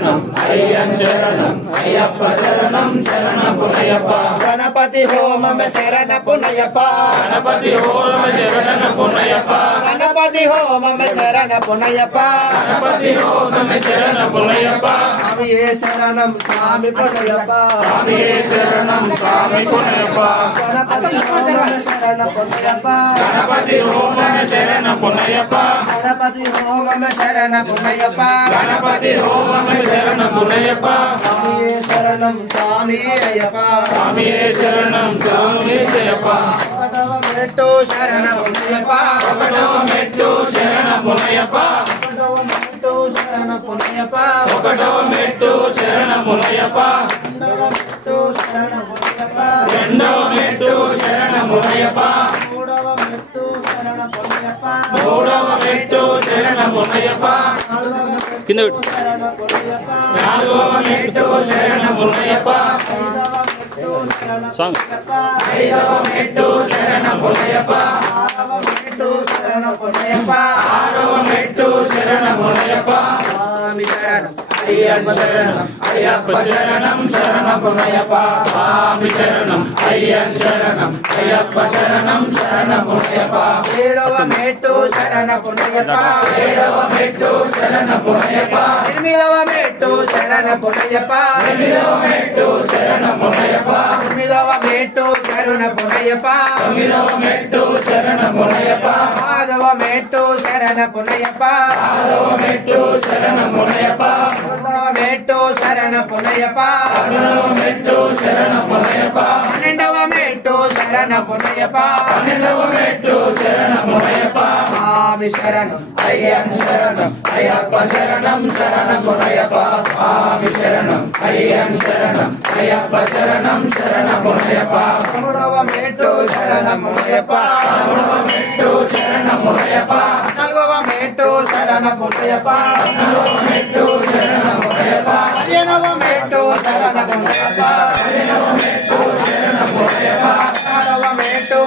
శరణం. అయ్యన్ శరణం. అయ్యప్ప శరణం. శరణ పునయ్యప్ప గణపతి హోమం శరణ పునయప గణపతి హోమ శరణ పునయ్యప్ప గణపతి హోమం శరణ పునయప గణపతి హోమ శరణ పునయ్యప్ప స్వామియే శరణం? స్వామి పునయప స్వామియే శరణం? స్వామి పునయ్యప్ప గణపతి హోమం శరణ పునయప గణపతి హోమ శరణ పునయ్యప్ప గణపతి హోమం శరణ పునయప గణపతి హోమ శరణ పునయ్యప్ప స్వామియే శరణం స్వామి అయ్యప్ప. స్వామియే శరణం స్వామి జయప్ప ఒకటవ మెట్టు శరణ పునయప ఒకటవ మెట్టు శరణ పునయ్యప్ప ఒకటవ మెట్టు శరణ పునయప ఒకటవ మెట్టు శరణ పునయ్యప్ప రెండవ మెట్టు శరణ పునయప రెండవ మెట్టు శరణ పునయ్యప్ప మూడవ మెట్టు శరణ పునయప మూడవ మెట్టు శరణ కింద శరణ నాలుగవ మెట్టు శరణ పునయ్యప్ప ఐదవ మెట్టు మెట్టు ఆరవ మెట్టు శరణ పునయప ఆరవ మెట్టు శరణ పునయ్యప్ప స్వామి శరణం అయ్యప్ప శరణం అయ్యప్ప శరణం శరణ పునయ్యప్ప స్వామి శరణం అయ్యన్ శరణం అయ్యప్ప శరణం శరణ పునయ్యప్ప ఏడవ మెట్టు శరణ పునయప ఏడవ మెట్టు శరణ పునయ్యప్ప ఎనిమిదవ మెట్టు శరణ పునయప ఎనిమిదవ మెట్టు శరణ పునయ్యప్ప తొమ్మిదవ మెట్టు శరణ పునయప తొమ్మిదవ మెట్టు శరణ మెట్టు పునయప మెట్టు శరణ పునయప పదవ మెట్టు శరణ పునయ్యప్ప పన్నెండవ మెట్టు శరణ పునయప పన్నెండవ మెట్టు శరణ పునయ్యప్ప స్వామి శరణం అయ్యన్ శరణం. అయ్యప్ప శరణం శరణ పునయ్యప్ప స్వామి శరణం అయ్యన్ శరణం. అయ్యప్ప శరణం శరణ పునయ్యప్ప మూడవ మెట్టు శరణ పునయప మూడవ మెట్టు శరణ నాలుగవ మెట్టు శరణ పునయప నాలుగవ మెట్టు శరణ పదిహేనవ మెట్టు శరణ పదిహేనవ మెట్టు ఆరవ మెట్టు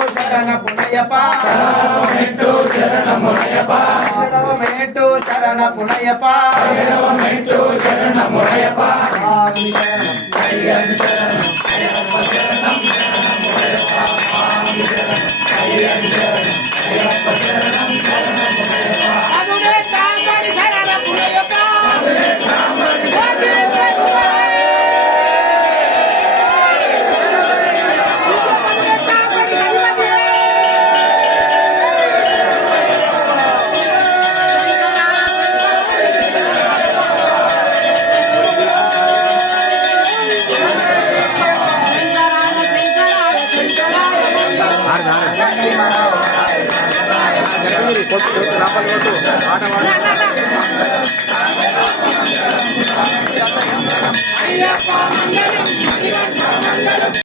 ఆరవ మెట్టు ఏడవ మెట్టు ఏడవ మెట్టు అయ్యప్ప